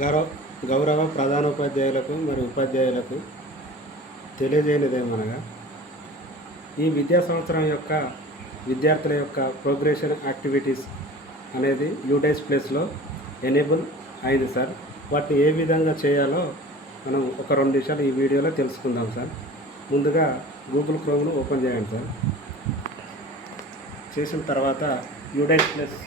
గౌరవ గౌరవ ప్రధానోపాధ్యాయులకు మరియు ఉపాధ్యాయులకు తెలియజేయనిదేమనగా ఈ విద్యా సంవత్సరం యొక్క విద్యార్థుల యొక్క ప్రోగ్రెషన్ యాక్టివిటీస్ అనేది యూడైస్ ప్లేస్లో ఎనేబుల్ అయింది సార్. వాటిని ఏ విధంగా చేయాలో మనం ఒక 2 నిమిషాలు ఈ వీడియోలో తెలుసుకుందాం సార్. ముందుగా గూగుల్ క్రోమ్ను ఓపెన్ చేయండి సార్. చేసిన తర్వాత యూడైస్ ప్లస్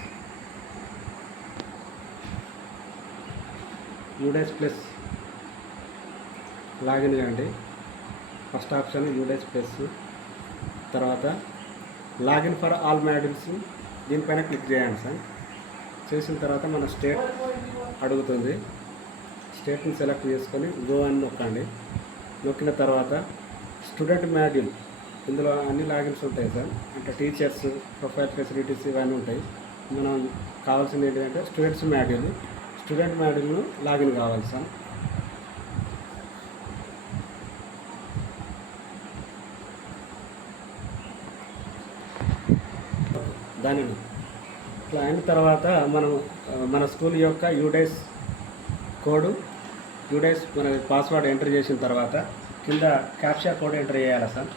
లాగిన్ చేయండి. ఫస్ట్ ఆప్షన్ యూడైస్ ప్లస్, తర్వాత లాగిన్ ఫర్ ఆల్ మాడ్యూల్స్ దీనిపైన క్లిక్ చేయండి సార్. చేసిన తర్వాత మన స్టేట్ అడుగుతుంది. స్టేట్ని సెలెక్ట్ చేసుకొని గో అని నొక్కండి. నొక్కిన తర్వాత స్టూడెంట్ మాడ్యూల్, ఇందులో అన్ని లాగిన్స్ ఉంటాయి సార్. అంటే టీచర్స్, ప్రొఫైల్ ఫెసిలిటీస్ ఇవన్నీ ఉంటాయి. మనం కావాల్సింది ఏంటంటే స్టూడెంట్ మాడ్యూల్ను లాగిన్ కావాలి సార్. దానిని ఇట్లా అయిన తర్వాత మనం మన స్కూల్ యొక్క యూడైస్ కోడ్, మన పాస్వర్డ్ ఎంటర్ చేసిన తర్వాత కింద క్యాప్చా కోడ్ ఎంటర్ చేయాలి సార్.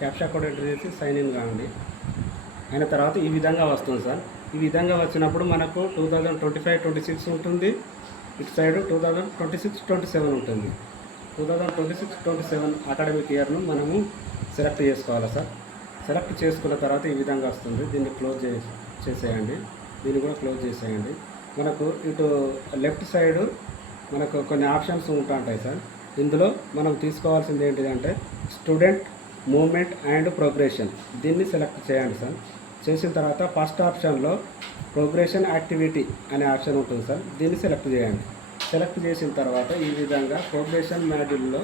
క్యాప్చా కోడ్ ఎంటర్ చేసి సైన్ ఇన్ కావండి. అయిన తర్వాత ఈ విధంగా వస్తుంది సార్. ఈ విధంగా వచ్చినప్పుడు మనకు 2025-26 ఉంటుంది. ఇటు సైడ్ 2026-27 ఉంటుంది. 2026-27 అకాడమిక్ ఇయర్ను మనము సెలెక్ట్ చేసుకోవాలి సార్. సెలెక్ట్ చేసుకున్న తర్వాత ఈ విధంగా వస్తుంది. దీన్ని క్లోజ్ చేసేయండి. దీన్ని కూడా క్లోజ్ చేసేయండి. మనకు ఇటు లెఫ్ట్ సైడ్ మనకు కొన్ని ఆప్షన్స్ ఉంటాయి సార్. ఇందులో మనం తీసుకోవాల్సింది ఏంటిదంటే స్టూడెంట్ మూవ్మెంట్ అండ్ ప్రోగ్రెషన్, దీన్ని సెలెక్ట్ చేయండి సార్. చేసిన తర్వాత ఫస్ట్ ఆప్షన్లో ప్రోగ్రెషన్ యాక్టివిటీ అనే ఆప్షన్ ఉంటుంది సార్. దీన్ని సెలెక్ట్ చేయండి. సెలెక్ట్ చేసిన తర్వాత ఈ విధంగా ప్రోగ్రెషన్ మాడ్యూల్లో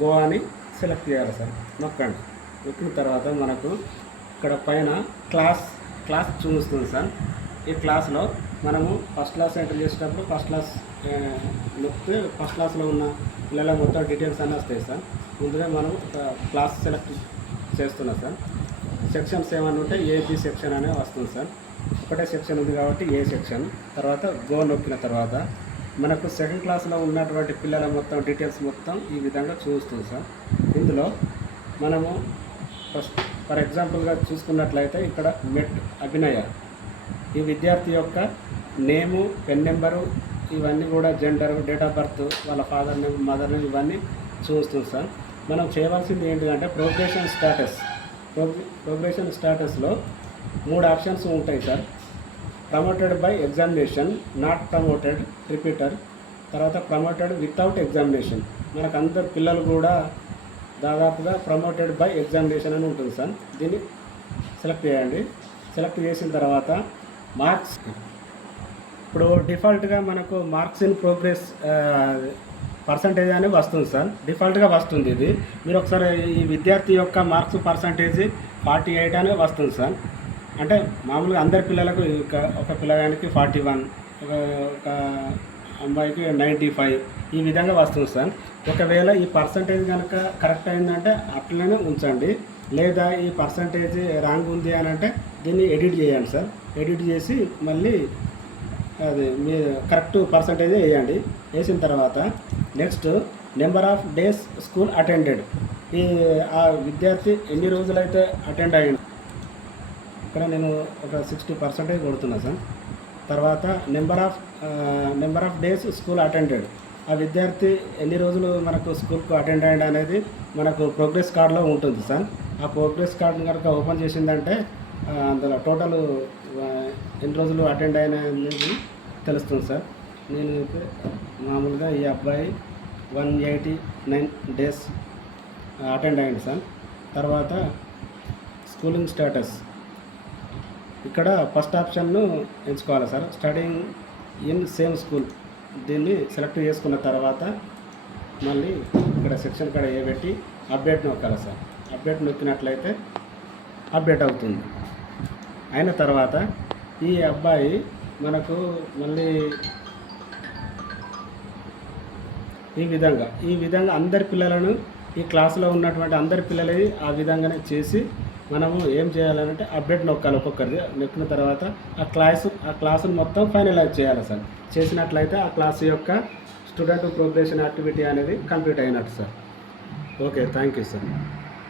గో అని సెలెక్ట్ చేయాలి సార్. నొక్కండి. నొక్కిన తర్వాత మనకు ఇక్కడ పైన క్లాస్ చూస్తుంది సార్. ఈ క్లాస్లో మనము ఫస్ట్ క్లాస్ ఎంటర్ చేసేటప్పుడు ఫస్ట్ క్లాస్ నొక్కితే ఫస్ట్ క్లాస్లో ఉన్న పిల్లల మొత్తం డీటెయిల్స్ అన్నీ వస్తాయి సార్. ముందుగా మనం ఒక క్లాస్ సెలెక్ట్ చేస్తున్నాం సార్. సెక్షన్స్ ఏమైనా ఉంటే ఏబి సెక్షన్ అనే వస్తుంది సార్. ఒకటే సెక్షన్ ఉంది కాబట్టి ఏ సెక్షన్. తర్వాత గో నొక్కిన తర్వాత మనకు సెకండ్ క్లాస్లో ఉన్నటువంటి పిల్లల మొత్తం డీటెయిల్స్ మొత్తం ఈ విధంగా చూస్తుంది సార్. ఇందులో మనము ఫర్ ఎగ్జాంపుల్గా చూసుకున్నట్లయితే ఇక్కడ మెట్ అభినయ, ఈ విద్యార్థి యొక్క నేము, పెన్ నెంబరు, ఇవన్నీ కూడా జెండరు, డేట్ ఆఫ్ బర్త్, వాళ్ళ ఫాదర్ నేమ్, మదర్ నేమ్ ఇవన్నీ చూస్తుంది సార్. మనం చేయవలసింది ఏంటంటే ప్రోగ్రెషన్ స్టాటస్లో 3 ఆప్షన్స్ ఉంటాయి sir. Promoted by examination, not promoted, repeater, తర్వాత ప్రమోటెడ్ వితౌట్ ఎగ్జామినేషన్. మనకు అందరు పిల్లలు కూడా దాదాపుగా ప్రమోటెడ్ బై ఎగ్జామినేషన్ అని ఉంటుంది సార్. దీన్ని సెలెక్ట్ చేయండి. సెలెక్ట్ చేసిన తర్వాత మార్క్స్, ఇప్పుడు డిఫాల్ట్గా మనకు మార్క్స్ ఇన్ ప్రోగ్రెస్ పర్సంటేజ్ అని వస్తుంది సార్. డిఫాల్ట్గా వస్తుంది ఇది. మీరు ఒకసారి ఈ విద్యార్థి యొక్క మార్క్స్ పర్సంటేజ్ 48 అని వస్తుంది సార్. అంటే మామూలుగా అందరి పిల్లలకు ఒక పిల్లగానికి 41, ఒక అమ్మాయికి 95 ఈ విధంగా వస్తుంది సార్. ఒకవేళ ఈ పర్సంటేజ్ కనుక కరెక్ట్ అయిందంటే అట్లనే ఉంచండి. లేదా ఈ పర్సంటేజ్ రాంగ్ ఉంది అని అంటే దీన్ని ఎడిట్ చేయండి సార్. ఎడిట్ చేసి మళ్ళీ అది మీ కరెక్ట్ పర్సంటేజ్ వేయండి. వేసిన తర్వాత next number of days school attended, ఆ విద్యార్థి ఎన్ని రోజులైతే అటెండ్ అయ్యింది, ఇక్కడ నేను ఒక 60% కొడుతున్నా సార్. తర్వాత number of days school attended, ఆ విద్యార్థి ఎన్ని రోజులు మనకు స్కూల్కు అటెండ్ అయ్యింది అనేది మనకు ప్రోగ్రెస్ కార్డులో ఉంటుంది సార్. ఆ ప్రోగ్రెస్ కార్డుని కనుక ఓపెన్ చేసిందంటే అందులో టోటల్ ఎన్ని రోజులు అటెండ్ అయిన అనేది తెలుస్తుంది సార్. నేను మామూలుగా ఈ అబ్బాయి 189 డేస్ అటెండ్ అయ్యింది సార్. తర్వాత స్కూలింగ్ స్టేటస్, ఇక్కడ ఫస్ట్ ఆప్షన్ను ఎంచుకోవాలి sir. Studying in same school, దీన్ని సెలెక్ట్ చేసుకున్న తర్వాత మళ్ళీ ఇక్కడ సెక్షన్ కాడ ఏ పెట్టి అప్డేట్ నొక్కాలి సార్. అప్డేట్ నొక్కినట్లయితే అప్డేట్ అవుతుంది. అయిన తర్వాత ఈ అబ్బాయి మనకు మళ్ళీ ఈ విధంగా అందరి పిల్లలను ఈ క్లాసులో ఉన్నటువంటి అందరి పిల్లలవి ఆ విధంగానే చేసి మనము ఏం చేయాలంటే అప్డేట్ నొక్కాలి. ఒక్కొక్కరిది నొక్కిన తర్వాత ఆ క్లాసును మొత్తం ఫైనలైజ్ చేయాలి సార్. చేసినట్లయితే ఆ క్లాస్ యొక్క స్టూడెంట్ ప్రోగ్రెషన్ యాక్టివిటీ అనేది కంప్లీట్ అయినట్టు sir. Okay, thank you sir.